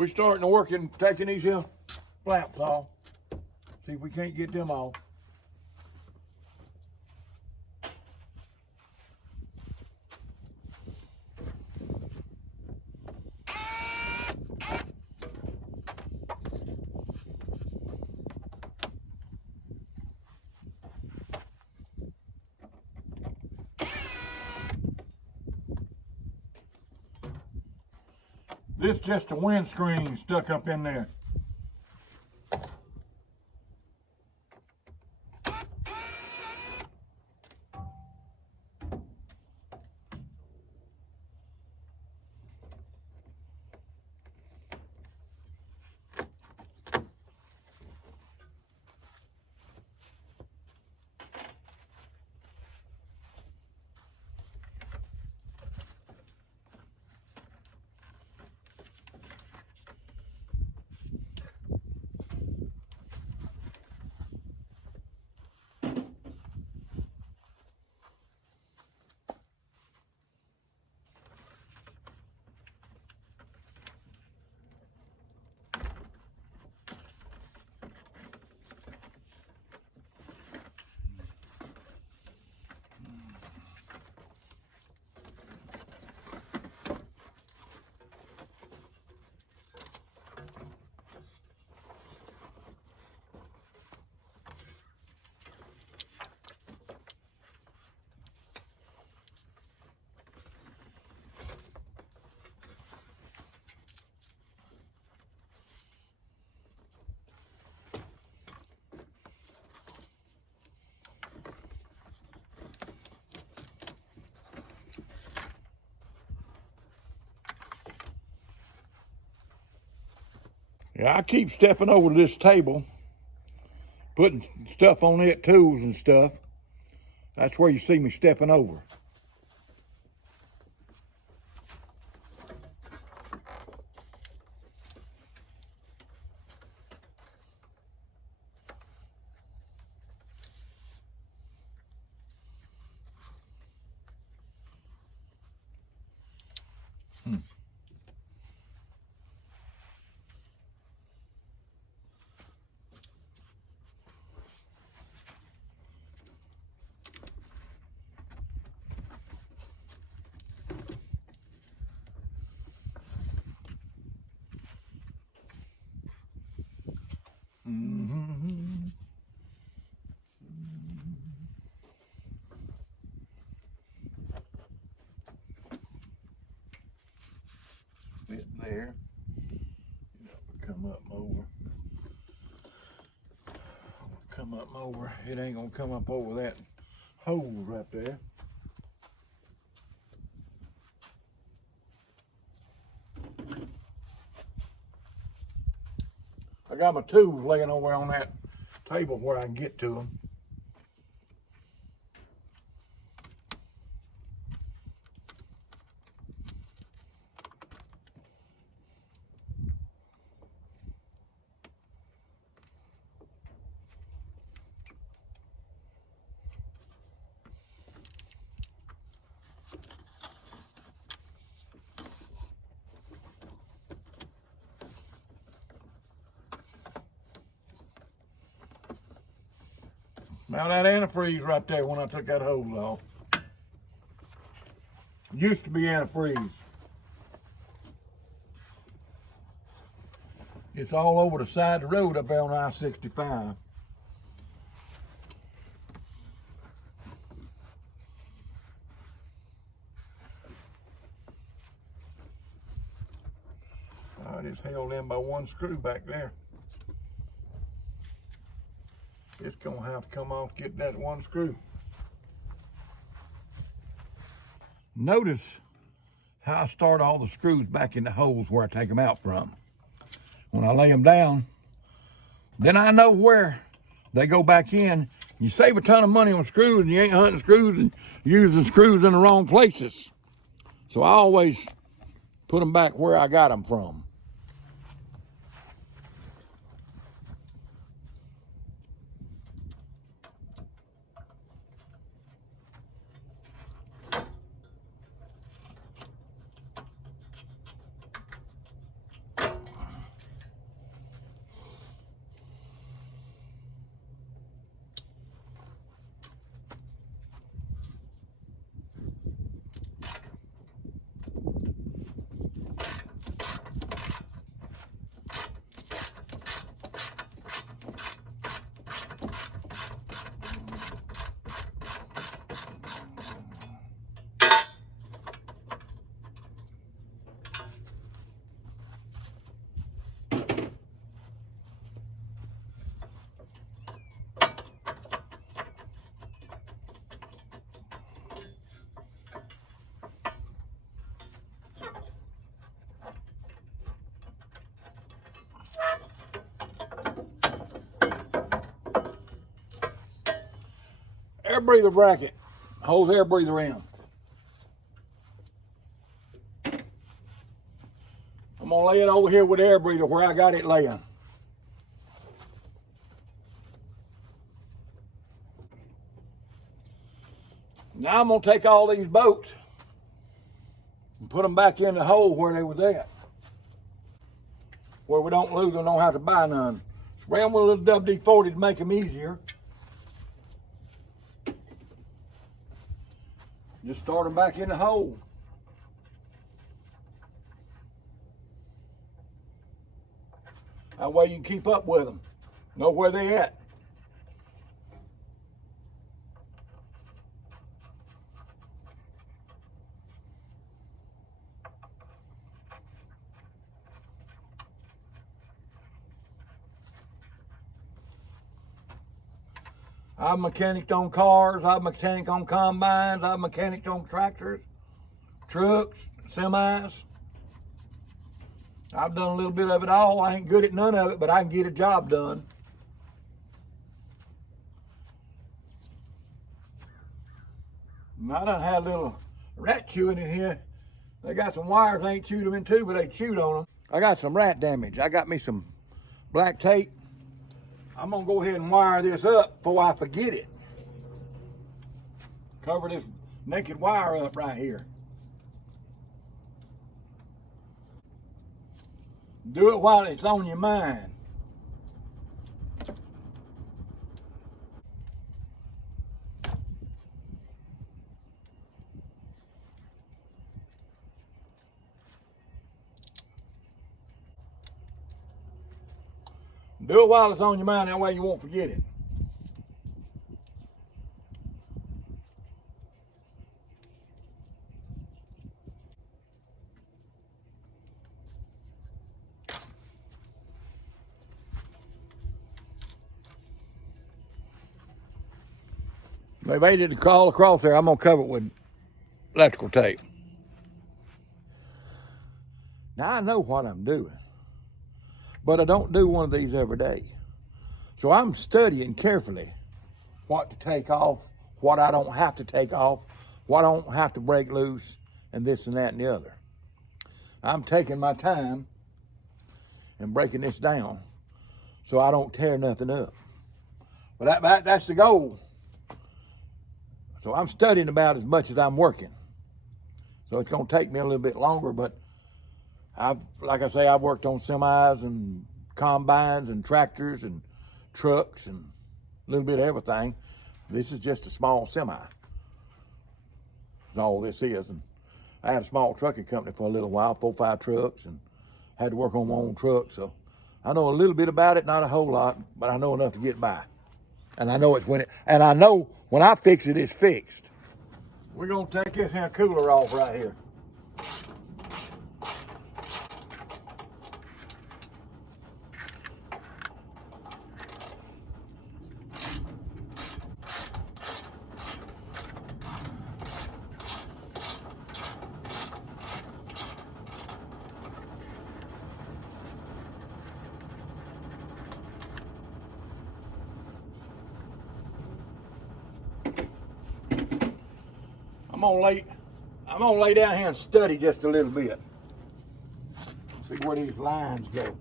We're starting to work in taking these here flaps off. See if we can't get them off. This just a windscreen stuck up in there. Yeah, I keep stepping over to this table, putting stuff on it, tools and stuff. That's where you see me stepping over. Bit there. Come up over. Come up over. It ain't gonna come up over that hole right there. I got my tools laying over on that table where I can get to them. Now that antifreeze right there when I took that hose off. Used to be antifreeze. It's all over the side of the road up there on I-65. I just held in by one screw back there. It's gonna have to come off, get that one screw. Notice how I start all the screws back in the holes where I take them out from. When I lay them down, then I know where they go back in. You save a ton of money on screws and you ain't hunting screws and using screws in the wrong places. So I always put them back where I got them from. air breather bracket. Holds air breather in. I'm gonna lay it over here with the air breather where I got it laying. Now I'm gonna take all these boats and put them back in the hole where they was at. Where we don't lose them, don't have to buy none. Spray them with a little WD-40 to make them easier. Just start them back in the hole. That way you can keep up with them. Know where they at. I've mechanicked on cars, I've mechanicked on combines, I've mechanicked on tractors, trucks, semis. I've done a little bit of it all. I ain't good at none of it, but I can get a job done. I done had a little rat chewing in here. They got some wires, they ain't chewed them in two, but they chewed on them. I got some rat damage. I got me some black tape. I'm gonna go ahead and wire this up before I forget it. Cover this naked wire up right here. Do it while it's on your mind. Do it while it's on your mind, that way you won't forget it. They made it all across there. I'm gonna cover it with electrical tape. Now I know what I'm doing, but I don't do one of these every day. So I'm studying carefully what to take off, what I don't have to take off, what I don't have to break loose, and this and that and the other. I'm taking my time and breaking this down so I don't tear nothing up. But that's the goal. So I'm studying about as much as I'm working. So it's gonna take me a little bit longer, but like I say, I've worked on semis and combines and tractors and trucks and a little bit of everything. This is just a small semi. That's all this is. And I had a small trucking company for a little while, 4 or 5 trucks, and had to work on my own truck. So I know a little bit about it, not a whole lot, but I know enough to get by. And I know I know when I fix it, it's fixed. We're gonna take this here cooler off right here. I'm gonna lay down here and study just a little bit. See where these lines go.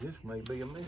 This may be a mess.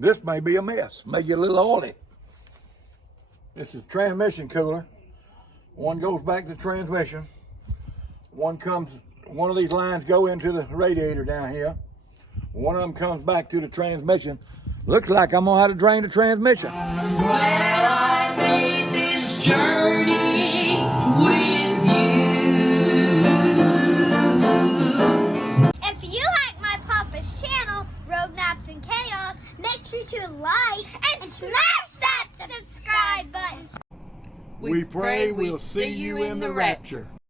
This may be a mess, may get a little oily. This is transmission cooler. One goes back to the transmission. One of these lines go into the radiator down here. One of them comes back to the transmission. Looks like I'm gonna have to drain the transmission. I'm glad I made this journey with you. If you like my Papa's channel, Road Maps and Chaos, make sure to like and smash that subscribe button. We pray we'll see you in the rapture.